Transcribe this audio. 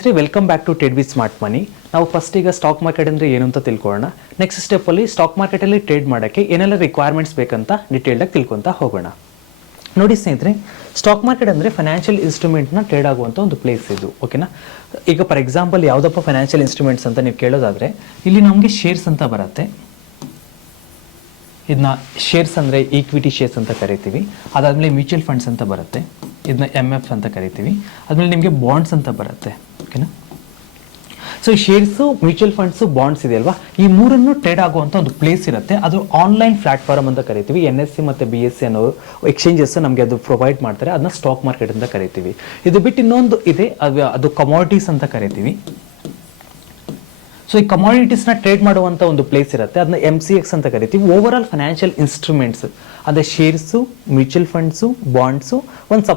ಸ್ನೇಹಿತರೆ, welcome back to Ted with smart money. ನಾವು first ಈಗ ಸ್ಟಾಕ್ ಮಾರ್ಕೆಟ್ ಅಂದರೆ ಏನು ಅಂತ ತಿಳ್ಕೊಳ್ಳೋಣ. ನೆಕ್ಸ್ಟ್ ಸ್ಟೆಪ್ಪಲ್ಲಿ ಸ್ಟಾಕ್ ಮಾರ್ಕೆಟಲ್ಲಿ ಟ್ರೇಡ್ ಮಾಡೋಕ್ಕೆ ಏನೆಲ್ಲ ರಿಕ್ವೈರ್ಮೆಂಟ್ಸ್ ಬೇಕಂತ ಡೀಟೇಲ್ಡಾಗಿ ತಿಳ್ಕೊತಾ ಹೋಗೋಣ. ನೋಡಿ ಸ್ನೇಹಿತರೆ, ಸ್ಟಾಕ್ ಮಾರ್ಕೆಟ್ ಅಂದರೆ ಫೈನಾನ್ಷಿಯಲ್ ಇನ್ಸ್ಟ್ರೂಮೆಂಟ್ನ ಟ್ರೇಡ್ ಆಗುವಂಥ ಒಂದು ಪ್ಲೇಸ್ ಇದು. ಓಕೆನಾ. ಈಗ ಫಾರ್ ಎಕ್ಸಾಂಪಲ್ ಯಾವುದಪ್ಪ ಫೈನಾನ್ಷಿಯಲ್ ಇನ್ಸ್ಟ್ರೂಮೆಂಟ್ಸ್ ಅಂತ ನೀವು ಕೇಳೋದಾದರೆ, ಇಲ್ಲಿ ನಮಗೆ ಶೇರ್ಸ್ ಅಂತ ಬರುತ್ತೆ. ಇದನ್ನ ಶೇರ್ಸ್ ಅಂದರೆ ಈಕ್ವಿಟಿ ಶೇರ್ಸ್ ಅಂತ ಕರಿತೀವಿ. ಅದಾದಮೇಲೆ ಮ್ಯೂಚುವಲ್ ಫಂಡ್ಸ್ ಅಂತ ಬರುತ್ತೆ, ಇದನ್ನ MF ಅಂತ ಕರಿತೀವಿ. ಆದಮೇಲೆ ನಿಮಗೆ ಬಾಂಡ್ಸ್ ಅಂತ ಬರುತ್ತೆ. ಓಕೆನಾ. So shares, mutual funds, bonds ಇದೆ ಅಲ್ವಾ, ಈ ಮೂರನ್ನು ಟ್ರೇಡ್ ಆಗುವಂಥ ಒಂದು ಪ್ಲೇಸ್ ಇರುತ್ತೆ. ಅದು ಆನ್ಲೈನ್ ಪ್ಲಾಟ್ಫಾರ್ಮ್ ಅಂತ ಕರಿತೀವಿ. NSE ಮತ್ತು BSE ಅನ್ನೋ ಎಕ್ಸ್ಚೇಂಜಸ್ ನಮಗೆ ಅದು ಪ್ರೊವೈಡ್ ಮಾಡ್ತಾರೆ. ಅದನ್ನ ಸ್ಟಾಕ್ ಮಾರ್ಕೆಟ್ ಅಂತ ಕರಿತೀವಿ. ಇದು ಬಿಟ್ಟು ಇನ್ನೊಂದು ಇದೆ, ಅದು ಕಮಾಡಿಟೀಸ್ ಅಂತ ಕರಿತೀವಿ. ಸೊ ಈ ಕಮಾಡಿಟೀಸ್ನ ಟ್ರೇಡ್ ಮಾಡುವಂಥ ಒಂದು ಪ್ಲೇಸ್ ಇರುತ್ತೆ, ಅದನ್ನ MCX ಅಂತ ಕರಿತೀವಿ. ಓವರ್ ಆಲ್ ಫೈನಾನ್ಷಿಯಲ್ ಇನ್ಸ್ಟ್ರೂಮೆಂಟ್ಸ್ ಅಂದರೆ ಶೇರ್ಸು, ಮ್ಯೂಚುವಲ್ ಫಂಡ್ಸು, ಬಾಂಡ್ಸು, ಒಂದು